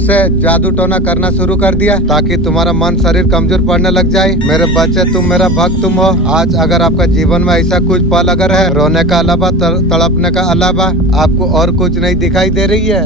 से जादू टोना करना शुरू कर दिया ताकि तुम्हारा मन शरीर कमजोर पड़ने लग जाए। मेरे बच्चे, तुम मेरा भक्त तुम हो। आज अगर आपका जीवन में ऐसा कुछ पल अगर है, रोने का अलावा, तड़पने का अलावा आपको और कुछ नहीं दिखाई दे रही है,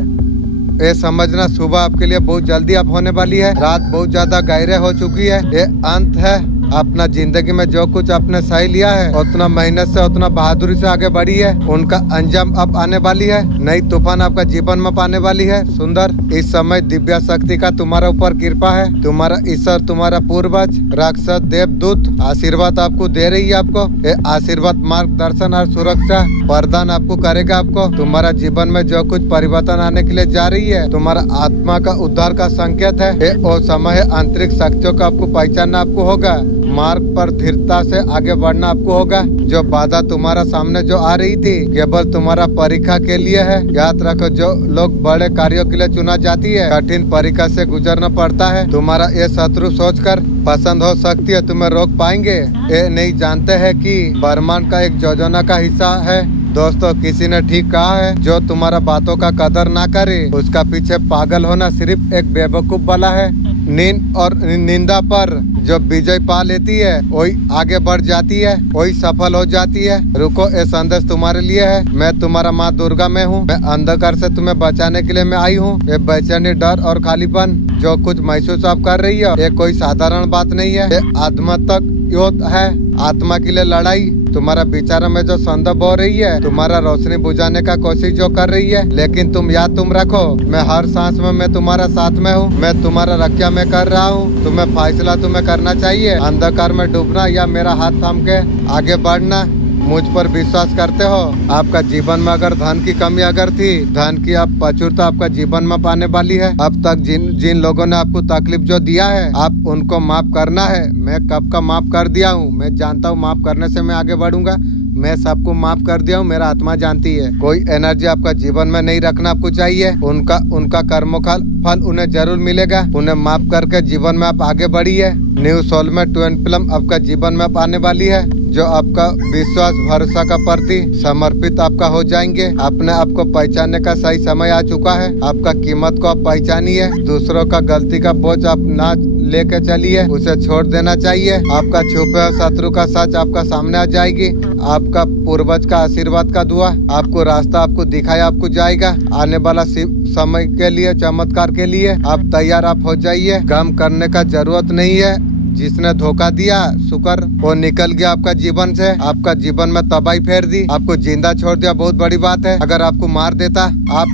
ये समझना सुबह आपके लिए बहुत जल्दी अब होने वाली है। रात बहुत ज्यादा गहरे हो चुकी है, ये अंत है। अपना जिंदगी में जो कुछ आपने सही लिया है, उतना मेहनत से, उतना बहादुरी से आगे बढ़ी है, उनका अंजाम अब आने वाली है। नई तूफान आपका जीवन में पाने वाली है। सुंदर, इस समय दिव्य शक्ति का तुम्हारा ऊपर कृपा है। तुम्हारा ईश्वर, तुम्हारा पूर्वज, राक्षस, देवदूत आशीर्वाद आपको दे रही है। आपको ये आशीर्वाद मार्गदर्शन और सुरक्षा वरदान आपको करेगा। आपको तुम्हारा जीवन में जो कुछ परिवर्तन आने के लिए जा रही है, तुम्हारा आत्मा का उद्धार का संकेत है। ये वो समय है, आंतरिक शक्तियों का आपको पहचानना आपको होगा। मार्ग पर धीरता से आगे बढ़ना आपको होगा। जो बाधा तुम्हारा सामने जो आ रही थी, केवल तुम्हारा परीक्षा के लिए है। याद रखो, जो लोग बड़े कार्यों के लिए चुना जाती है, कठिन परीक्षा से गुजरना पड़ता है। तुम्हारा ये शत्रु सोचकर पसंद हो सकती है, तुम्हें रोक पाएंगे। ये नहीं जानते हैं कि ब्रह्मांड का एक योजना का हिस्सा है। दोस्तों, किसी ने ठीक कहा है, जो तुम्हारा बातों का कदर ना करे, उसका पीछे पागल होना सिर्फ एक बेवकूफ वाला है। नींद और निंदा पर जो विजय पा लेती है, वही आगे बढ़ जाती है, वही सफल हो जाती है। रुको, ये संदेश तुम्हारे लिए है। मैं तुम्हारा माँ दुर्गा में हूँ। मैं अंधकार से तुम्हें बचाने के लिए मैं आई हूँ। ये बेचैनी, डर और खालीपन जो कुछ महसूस आप कर रही है, ये कोई साधारण बात नहीं है। ये आत्मात्मक युद्ध है, आत्मा के लिए लड़ाई। तुम्हारा विचारों में जो संदर्भ हो रही है, तुम्हारा रोशनी बुझाने का कोशिश जो कर रही है, लेकिन तुम याद तुम रखो, मैं हर सांस में मैं तुम्हारा साथ में हूँ। मैं तुम्हारा रक्षा में कर रहा हूँ। तुम्हें फैसला तुम्हें करना चाहिए, अंधकार में डूबना या मेरा हाथ थाम के आगे बढ़ना। मुझ पर विश्वास करते हो? आपका जीवन में अगर धन की कमी अगर थी, धन की आप प्रचुरता आपका जीवन में पाने वाली है। अब तक जिन लोगों ने आपको तकलीफ जो दिया है, आप उनको माफ करना है। मैं कब का माफ कर दिया हूँ। मैं जानता हूँ माफ करने से मैं आगे बढ़ूंगा। मैं सबको माफ कर दिया हूँ, मेरा आत्मा जानती है। कोई एनर्जी आपका जीवन में नहीं रखना आपको चाहिए। उनका कर्मों का फल उन्हें जरूर मिलेगा। उन्हें माफ करके जीवन में आप आगे बढ़िए। न्यू सोलमेट ट्विन फिल्म आपका जीवन में आने वाली है, जो आपका विश्वास भरोसा का प्रति समर्पित आपका हो जाएंगे। अपने आप को पहचानने का सही समय आ चुका है। आपका कीमत को आप पहचानिए। दूसरों का गलती का बोझ आप ना लेके चलिए, उसे छोड़ देना चाहिए। आपका छुपे हुए शत्रु का सच आपका सामने आ जाएगी। आपका पूर्वज का आशीर्वाद का दुआ आपको रास्ता आपको दिखाया आपको जाएगा। आने वाला समय के लिए, चमत्कार के लिए आप तैयार आप हो जाइए। गम करने का जरूरत नहीं है। जिसने धोखा दिया, शुक्र वो निकल गया आपका जीवन से। आपका जीवन में तबाही फेर दी, आपको जिंदा छोड़ दिया, बहुत बड़ी बात है। अगर आपको मार देता, आप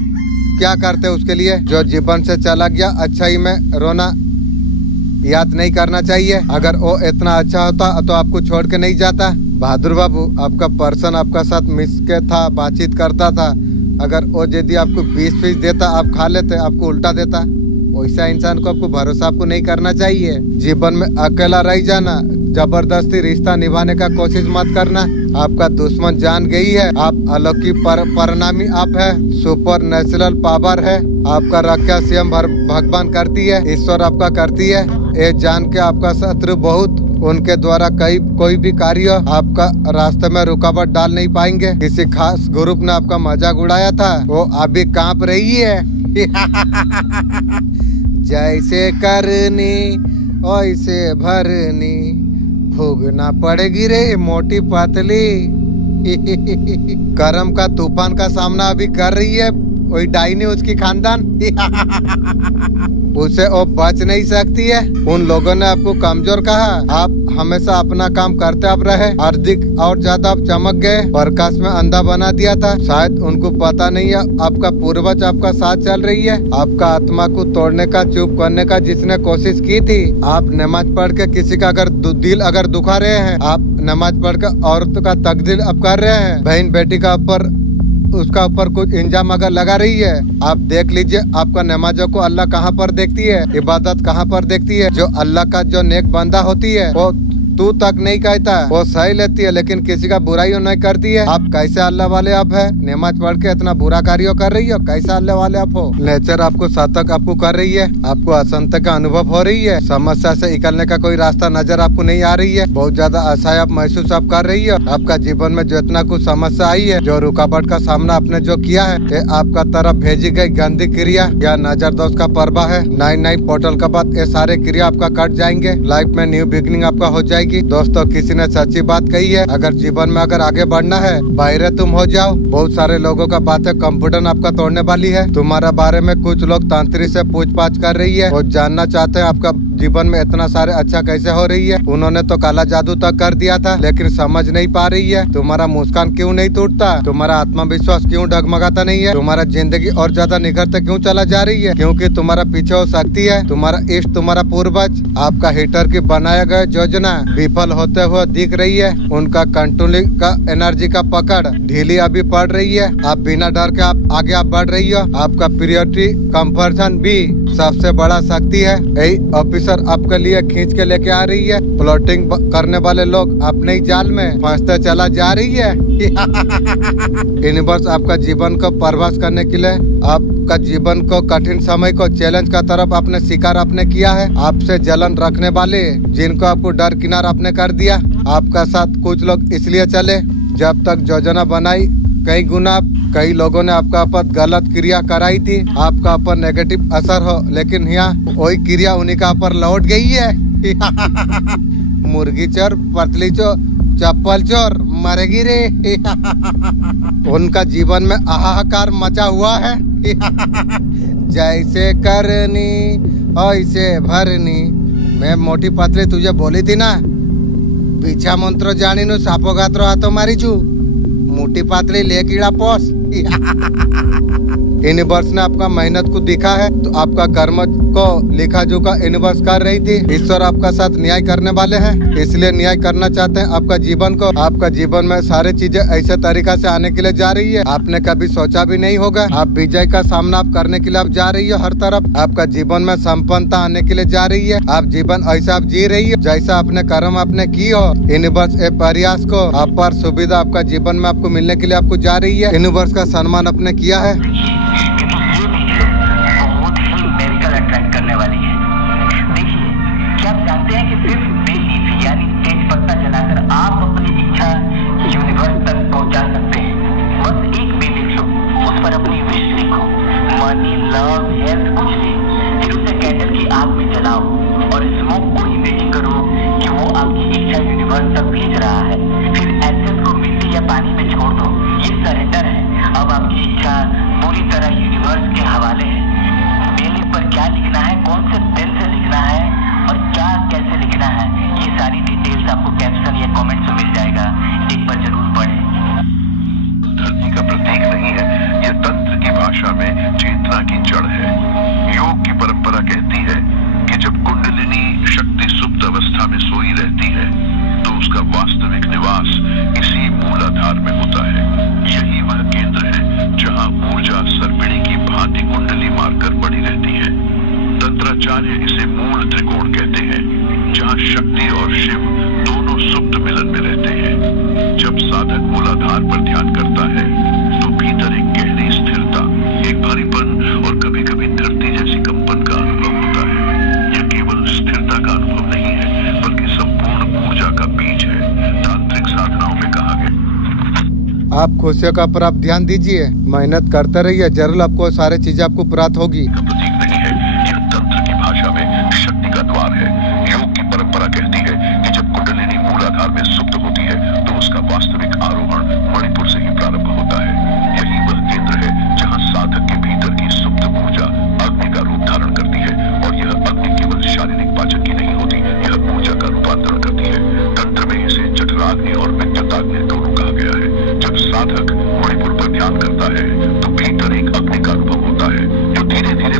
क्या करते उसके लिए? जो जीवन से चला गया, अच्छाई में रोना याद नहीं करना चाहिए। अगर वो इतना अच्छा होता तो आपको छोड़ के नहीं जाता। बहादुर बाबू, आपका पर्सन आपका साथ मिस के था, बातचीत करता था। अगर वो यदि आपको 20 फीस देता, आप खा लेते, आपको उल्टा देता। वैसा इंसान को आपको भरोसा आपको नहीं करना चाहिए। जीवन में अकेला रह जाना, जबरदस्ती रिश्ता निभाने का कोशिश मत करना। आपका दुश्मन जान गई है, आप अलौकिक परिणामी आप है। सुपर नेचुरल पावर है। आपका रक्षा स्वयं भगवान करती है, ईश्वर आपका करती है। ये जान के आपका शत्रु बहुत, उनके द्वारा कोई भी कार्य आपका रास्ते में रुकावट डाल नहीं पाएंगे। किसी खास ग्रुप ने आपका मजाक उड़ाया था, वो अभी कांप रही है। जैसे करनी वैसे भरनी, भोगना पड़ेगी रे मोटी पतली। कर्म का तूफान का सामना अभी कर रही है वही डाइनी, उसकी खानदान। उसे वो बच नहीं सकती है। उन लोगों ने आपको कमजोर कहा, आप हमेशा अपना काम करते आप रहे। अधिक और ज्यादा आप चमक गए, प्रकाश में अंधा बना दिया था। शायद उनको पता नहीं है आपका पूर्वज आपका साथ चल रही है। आपका आत्मा को तोड़ने का, चुप करने का जिसने कोशिश की थी। आप नमाज पढ़ के किसी का अगर दिल अगर दुखा रहे हैं, आप नमाज पढ़ के औरत का तकदीर आप कर रहे हैं। बहन बेटी का ऊपर उसका ऊपर कुछ इंजाम अगर लगा रही है, आप देख लीजिए आपका नमाजों को अल्लाह कहाँ पर देखती है, इबादत कहाँ पर देखती है। जो अल्लाह का जो नेक बंदा होती है वो तू तक नहीं कहता, वो सही लेती है लेकिन किसी का बुराई नहीं करती है। आप कैसे अल्लाह वाले आप है? नमाज पढ़ के इतना बुरा कार्य कर रही हो, कैसे अल्लाह वाले आप हो? नेचर आपको सातक आपको कर रही है, आपको असंत का अनुभव हो रही है, समस्या से निकलने का कोई रास्ता नजर आपको नहीं आ रही है, बहुत ज्यादा असहाय आप महसूस आप कर रही है। आपका जीवन में जो इतना कुछ समस्या आई है, जो रुकावट का सामना आपने जो किया है, ये आपका तरफ भेजी गई गंदी क्रिया या नजर दोष का पर्वा है। नई पोर्टल का बाद ये सारे क्रिया आपका कट जाएंगे, लाइफ में न्यू बिगनिंग आपका हो जाएगी। दोस्तों किसी ने सच्ची बात कही है, अगर जीवन में अगर आगे बढ़ना है बाहर तुम हो जाओ। बहुत सारे लोगों का बातें कंप्यूटर आपका तोड़ने वाली है। तुम्हारा बारे में कुछ लोग तांत्रिक से पूछताछ कर रही है और जानना चाहते हैं आपका जीवन में इतना सारे अच्छा कैसे हो रही है। उन्होंने तो काला जादू तक कर दिया था लेकिन समझ नहीं पा रही है तुम्हारा मुस्कान क्यों नहीं टूटता, तुम्हारा आत्मविश्वास क्यों डगमगाता नहीं है, तुम्हारा जिंदगी और ज्यादा निखरते क्यों चला जा रही है। क्योंकि तुम्हारा पीछे हो सकती है, तुम्हारा इष्ट तुम्हारा पूर्वज आपका हिटर की बनाया गया योजना विफल होते हुए दिख रही है। उनका कंट्रोलिंग का एनर्जी का पकड़ ढीली अभी पड़ रही है। आप बिना डर के आप आगे आप बढ़ रही हो। आपका प्रियोरिटी कंपैरिजन भी सबसे बड़ा शक्ति है। यही ऑफिसर आपके लिए खींच के लेके आ रही है। प्लॉटिंग करने वाले लोग अपने ही जाल में फंसते चला जा रही है। यूनिवर्स आपका जीवन को प्रवास करने के लिए आपका जीवन को कठिन समय को चैलेंज का तरफ आपने शिकार आपने किया है। आपसे जलन रखने वाले जिनको आपको डर किनार आपने कर दिया, आपका साथ कुछ लोग इसलिए चले जब तक योजना बनाई कई गुना कई लोगों ने आपका ऊपर गलत क्रिया कराई थी, आपका ऊपर नेगेटिव असर हो, लेकिन यहाँ वही क्रिया उन्हीं का ऊपर लौट गई है। मुर्गी चोर पतली चोर चप्पल चोर मरेगी रे। उनका जीवन में हाहाकार मचा हुआ है। जैसे करनी ऐसे भरनी। मैं मोटी पतली तुझे बोली थी ना, पीछा मंत्र जानी नु सापो गात्रो हाथों मारी छू, मोटी पातली ले कीड़ा पोस। यूनिवर्स ने आपका मेहनत को दिखा है तो आपका कर्म को लिखा जोखा यूनिवर्स कर रही थी। ईश्वर आपका साथ न्याय करने वाले हैं, इसलिए न्याय करना चाहते हैं आपका जीवन को। आपका जीवन में सारी चीजें ऐसे तरीका से आने के लिए जा रही है आपने कभी सोचा भी नहीं होगा। आप विजय का सामना आप करने के लिए आप जा रही हो हर तरफ। आपका जीवन में संपन्नता आने के लिए जा रही है। आप जीवन ऐसा आप जी रही है जैसा अपने कर्म आपने की हो। यूनिवर्स एक प्रयास को आप पर सुविधा आपका जीवन में आपको मिलने के लिए आपको जा रही है। यूनिवर्स का सम्मान आपने किया है। इसे मूल त्रिकोण कहते हैं, जहाँ शक्ति और शिव दोनों सुप्त मिलन में रहते हैं। जब साधक मूलाधार पर ध्यान करता है तो भीतर एक गहरी स्थिरता, एक भारीपन और कभी कभी धरती जैसी कंपन का अनुभव होता है। यह केवल स्थिरता का अनुभव नहीं है बल्कि संपूर्ण ऊर्जा का बीज है। तांत्रिक साधनाओं में कहा गया, आप खुशियों का पर आप ध्यान दीजिए, मेहनत करते रहिए, जरूर आपको सारी चीजें आपको प्राप्त होगी। साधक मणिपुर पर ध्यान करता है तो भीतर एक अग्नि का अनुभव होता है जो धीरे धीरे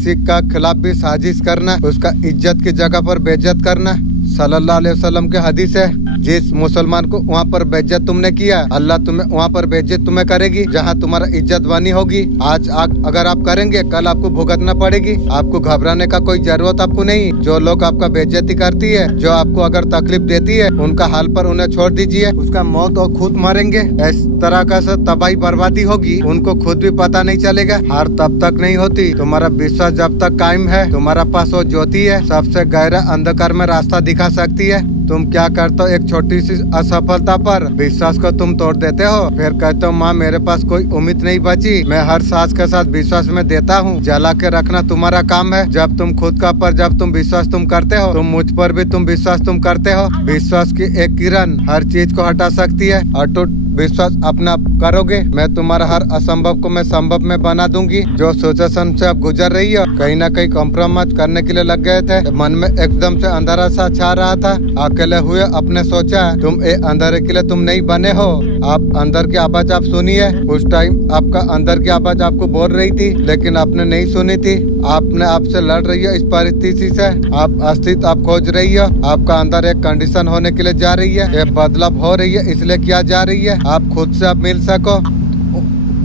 किसी का खिलाफ भी साजिश करना, उसका इज्जत की जगह पर बेइज्जत करना। सल्लल्लाहु अलैहि वसल्लम के हदीस है, जिस मुसलमान को वहाँ पर बेइज्जत तुमने किया, अल्लाह तुम्हें वहाँ पर बेइज्जत तुम्हें करेगी जहाँ तुम्हारा इज्जत बनी होगी। आज अगर आप करेंगे, कल आपको भुगतना पड़ेगी। आपको घबराने का कोई जरूरत आपको नहीं। जो लोग आपका बेइज्जती करती है, जो आपको अगर तकलीफ देती है, उनका हाल पर उन्हें छोड़ दीजिए। उसका मौत और खुद मरेंगे। इस तरह का तबाही बर्बादी होगी, उनको खुद भी पता नहीं चलेगा। हार तब तक नहीं होती, तुम्हारा विश्वास जब तक कायम है, तुम्हारा पास वो ज्योति है, सबसे गहरा अंधकार में रास्ता दिखा सकती है। तुम क्या करते हो, एक छोटी सी असफलता पर विश्वास को तुम तोड़ देते हो, फिर कहते हो माँ मेरे पास कोई उम्मीद नहीं बची। मैं हर सांस के साथ विश्वास में देता हूँ, जला के रखना तुम्हारा काम है। जब तुम खुद का पर जब तुम विश्वास तुम करते हो, तुम मुझ पर भी तुम विश्वास तुम करते हो। विश्वास की एक किरण हर चीज को हटा सकती है। अटूट विश्वास अपना करोगे, मैं तुम्हारा हर असंभव को मैं संभव में बना दूंगी। जो सिचुएशन से अब गुजर रही हो, कहीं ना कहीं कॉम्प्रोमाइज करने के लिए लग गए थे, मन में एकदम से अंधारा सा छा रहा था, अकेले हुए अपने सोचा तुम ए अंधेरे के लिए तुम नहीं बने हो। आप अंदर की आवाज आप सुनिए। उस टाइम आपका अंदर की आवाज आपको बोल रही थी, लेकिन आपने नहीं सुनी थी। आपने आपसे लड़ रही है इस परिस्थिति से, आप अस्तित्व आप खोज रही हो। आपका अंदर एक कंडीशन होने के लिए जा रही है, ये बदलाव हो रही है, इसलिए क्या जा रही है, आप खुद से आप मिल सको।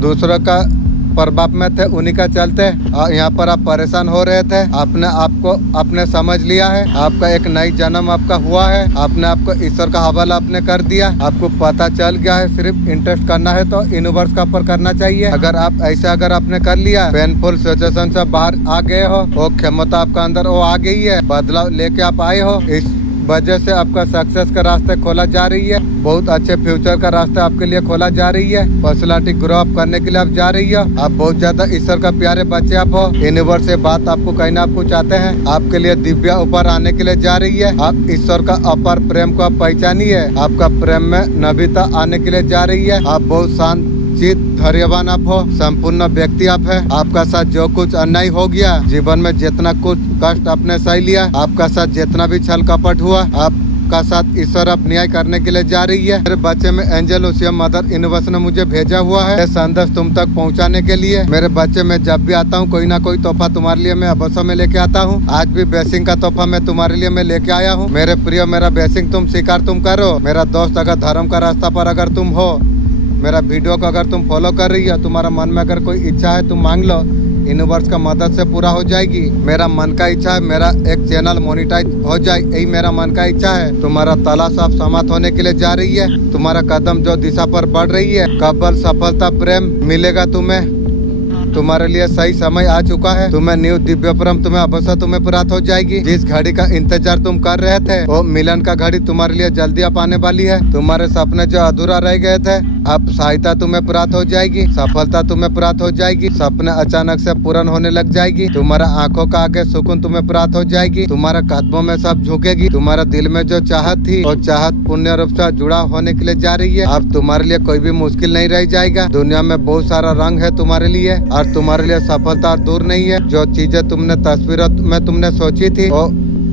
दूसरों का प्रभाव में थे, उन्हीं का चलते यहाँ पर आप परेशान हो रहे थे। आपने आपको आपने समझ लिया है, आपका एक नई जन्म आपका हुआ है। आपने आपको ईश्वर का हवाला आपने कर दिया, आपको पता चल गया है। सिर्फ इंटरेस्ट करना है तो यूनिवर्स का ऊपर करना चाहिए। अगर आप ऐसा अगर आपने कर लिया, पेनफुल सिचुएशन से बाहर आ गए हो, वो क्षमता आपका अंदर वो आ गई है, बदलाव लेके आप आए हो, इस वजह से आपका सक्सेस का रास्ता खोला जा रही है। बहुत अच्छे फ्यूचर का रास्ता आपके लिए खोला जा रही है। पर्सनालिटी ग्रो अप करने के लिए आप जा रही हो। आप बहुत ज्यादा ईश्वर का प्यारे बच्चे आप हो। यूनिवर्स से बात आपको कहीं ना आपको चाहते हैं, आपके लिए दिव्या ऊपर आने के लिए जा रही है। आप ईश्वर का अपार प्रेम को आप पहचानिए। आपका प्रेम में नवीनता आने के लिए जा रही है। आप बहुत शांत चित धैर्यवान आप हो, संपूर्ण व्यक्ति आप है। आपका साथ जो कुछ अन्याय हो गया, जीवन में जितना कुछ कष्ट आपने सह लिया, आपका साथ जितना भी छल कपट हुआ, आपका साथ ईश्वर अब न्याय करने के लिए जा रही है। मेरे बच्चे में एंजल उसी मदर यूनिवर्स ने मुझे भेजा हुआ है संदेश तुम तक पहुंचाने के लिए। मेरे बच्चे में जब भी आता हूँ, कोई ना कोई तोहफा तुम्हारे लिए मैं अवश्य में लेके आता हूँ। आज भी ब्लेसिंग का तोहफा मैं तुम्हारे लिए मैं लेके आया हूँ। मेरे प्रिय, मेरा ब्लेसिंग तुम स्वीकार तुम करो। मेरा दोस्त, अगर धर्म का रास्ता पर अगर तुम हो, मेरा वीडियो को अगर तुम फॉलो कर रही हो, तुम्हारा मन में अगर कोई इच्छा है तुम मांग लो, यूनिवर्स का मदद से पूरा हो जाएगी। मेरा मन का इच्छा है मेरा एक चैनल मोनिटाइज हो जाए, यही मेरा मन का इच्छा है। तुम्हारा तलाश अब समाप्त होने के लिए जा रही है। तुम्हारा कदम जो दिशा पर बढ़ रही है, कबल सफलता प्रेम मिलेगा तुम्हें। तुम्हारे लिए सही समय आ चुका है। तुम्हें न्यू दिव्य परम तुम्हें अवश्य तुम्हें प्राप्त हो जाएगी। जिस घड़ी का इंतजार तुम कर रहे थे, वो मिलन का घड़ी तुम्हारे लिए जल्दी अब आने वाली है। तुम्हारे सपने जो अधूरा रह गए थे, अब सहायता तुम्हें प्राप्त हो जाएगी, सफलता तुम्हें प्राप्त हो जाएगी। सपने अचानक से पूर्ण होने लग जाएगी। तुम्हारा आंखों का आगे सुकून तुम्हें प्राप्त हो जाएगी। तुम्हारा कदमों में सब झुकेगी। तुम्हारा दिल में जो चाहत थी, वो चाहत पुण्य रूप से जुड़ा होने के लिए जा रही है। अब तुम्हारे लिए कोई भी मुश्किल नहीं रह जाएगा। दुनिया में बहुत सारा रंग है तुम्हारे लिए, और तुम्हारे लिए सफलता दूर नहीं है। जो चीजें तुमने तस्वीरों में तुमने सोची थी, वो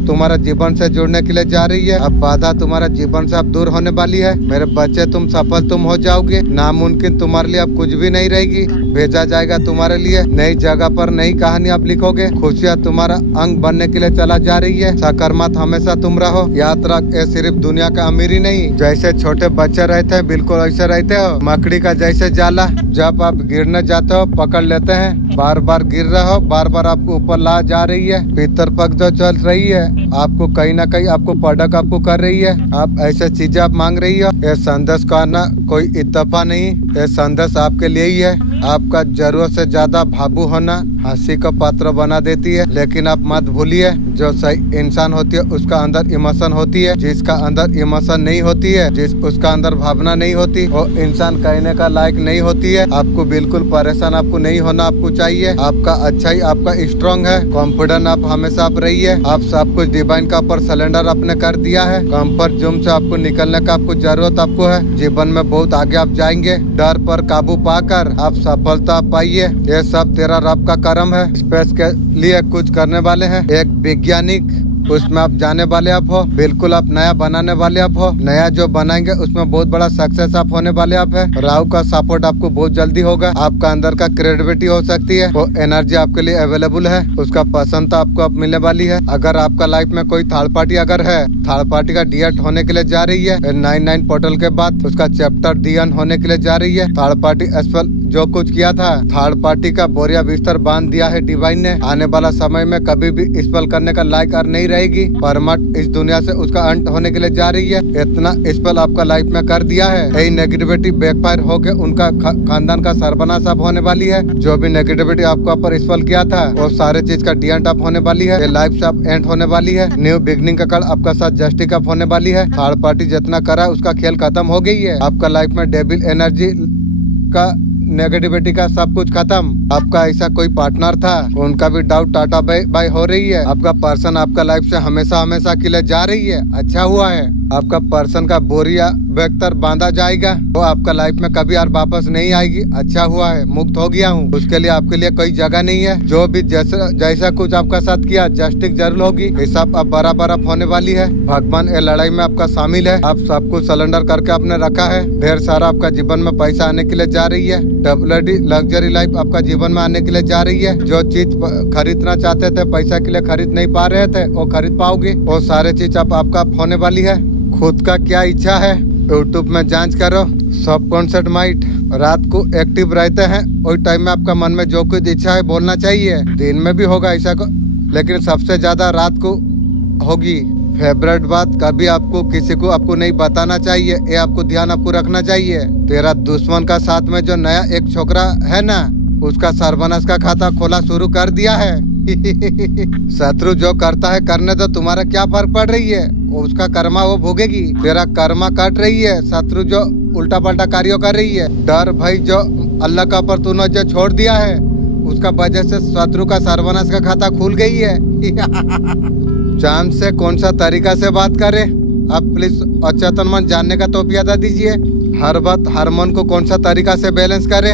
तुम्हारा जीवन से जुड़ने के लिए जा रही है। अब बाधा तुम्हारा जीवन से अब दूर होने वाली है। मेरे बच्चे, तुम सफल तुम हो जाओगे। नामुमकिन तुम्हारे लिए अब कुछ भी नहीं रहेगी। भेजा जाएगा तुम्हारे लिए नई जगह पर नई कहानी आप लिखोगे। खुशियाँ तुम्हारा अंग बनने के लिए चला जा रही है। सकारात्मक हमेशा तुम रहो। याद रख, ये सिर्फ दुनिया का अमीरी नहीं। जैसे छोटे बच्चे रहते हैं, बिल्कुल ऐसे रहते हो। मकड़ी का जैसे जाला, जब आप गिरने जाते हो पकड़ लेते हैं। बार बार गिर रहे हो, बार बार आपको ऊपर ला जा रही है। पितर पक जो चल रही है, आपको कहीं ना कहीं आपको पड़क आपको कर रही है। आप ऐसे चीजें आप मांग रही हो। ये संदेश का ना कोई इत्तेफाक नहीं, ये संदेश आपके लिए ही है। आपका जरूरत से ज्यादा भावुक होना हंसी का पात्र बना देती है। लेकिन आप मत भूलिए, जो सही इंसान होती है उसका अंदर इमोशन होती है। जिसका अंदर इमोशन नहीं होती है, जिस उसका अंदर भावना नहीं होती, वो इंसान कहने का लायक नहीं होती है। आपको बिल्कुल परेशान आपको नहीं होना आपको चाहिए। आपका अच्छाई आपका स्ट्रॉन्ग है। कॉन्फिडेंट आप हमेशा आप रहिए। आप सब कुछ डिवाइन का ऊपर सिलेंडर आपने कर दिया है। कंफर्ट जोन से आपको निकलने का आपको जरूरत आपको है। जीवन में बहुत आगे आप जाएंगे। डर पर काबू पाकर आप सफलता पाइए। ये सब तेरा रब का कर्म है। स्पेस के लिए कुछ करने वाले हैं। एक वैज्ञानिक उसमें आप जाने वाले आप हो। बिल्कुल आप नया बनाने वाले आप हो। नया जो बनाएंगे उसमें बहुत बड़ा सक्सेस आप होने वाले आप है। राहु का सपोर्ट आपको बहुत जल्दी होगा। आपका अंदर का क्रिएटिविटी हो सकती है, वो एनर्जी आपके लिए अवेलेबल है। उसका पसंद आपको अब मिलने वाली है। अगर आपका लाइफ में कोई थर्ड पार्टी अगर है, थर्ड पार्टी का डिएट होने के लिए जा रही है 99 पोर्टल के बाद, उसका चैप्टर डीएन होने के लिए जा रही है। थर्ड पार्टी स्पेल जो कुछ किया था, थर्ड पार्टी का बोरिया बिस्तर बांध दिया है डिवाइन ने। आने वाला समय में कभी भी स्पेल करने का लायक और नहीं रहेगी। परमट इस दुनिया से उसका अंत होने के लिए जा रही है। इतना स्पेल आपका लाइफ में कर दिया है। यही नेगेटिविटी बैकफायर होके उनका खानदान का सर्वनाश अब होने वाली है। जो भी नेगेटिविटी आपको ऊपर स्पेल किया था वो सारे चीज का डी एंड अप होने वाली है। लाइफ से अब एंड होने वाली है। न्यू बिगनिंग का कल आपका साथ जस्टिस अप होने वाली है। थर्ड पार्टी जितना करा उसका खेल खत्म हो गई है। आपका लाइफ में डेविल एनर्जी का नेगेटिविटी का सब कुछ खत्म। आपका ऐसा कोई पार्टनर था, उनका भी डाउट टाटा बाय हो रही है। आपका पर्सन आपका लाइफ से हमेशा हमेशा के लिए जा रही है। अच्छा हुआ है। आपका पर्सन का बोरिया बेहतर बांधा जाएगा, वो आपका लाइफ में कभी और वापस नहीं आएगी। अच्छा हुआ है, मुक्त हो गया हूँ। उसके लिए आपके लिए कोई जगह नहीं है। जो भी जैसा कुछ आपका साथ किया जस्टिस जरूर होगी। हिसाब अब बराबर अब होने वाली है। भगवान ये लड़ाई में आपका शामिल है। आप सब कुछ सरेंडर करके आपने रखा है। ढेर सारा आपका जीवन में पैसा आने के लिए जा रही है। डब्ल्यूडी लग्जरी लाइफ आपका जीवन में आने के लिए जा रही है। जो चीज खरीदना चाहते थे, पैसा के लिए खरीद नहीं पा रहे थे, वो खरीद पाओगे। वो सारे चीज अब आपका होने वाली है। खुद का क्या इच्छा है यूट्यूब में जांच करो। सबकॉन्शियस माइंड रात को एक्टिव रहते हैं। उस टाइम में आपका मन में जो कुछ इच्छा है बोलना चाहिए। दिन में भी होगा ऐसा को, लेकिन सबसे ज्यादा रात को होगी। फेवरेट बात कभी आपको किसी को आपको नहीं बताना चाहिए। ये आपको ध्यान आपको रखना चाहिए। तेरा दुश्मन का साथ में जो नया एक छोकरा है ना, उसका सर्वनाश का खाता खोला शुरू कर दिया है। शत्रु जो करता है करने दो, तुम्हारा क्या फर्क पड़ रही है। उसका कर्मा वो भोगेगी। तेरा कर्मा काट रही है। शत्रु जो उल्टा पल्टा कार्य कर रही है, डर भाई जो अल्लाह का पर तूने जो छोड़ दिया है, उसका वजह से शत्रु का सर्वनाश का खाता खुल गई है। चांद से कौन सा तरीका से बात करे आप प्लीज अचेतन मन जानने का तो याद दीजिए। हर बात हर मन को कौन सा तरीका से बैलेंस करे।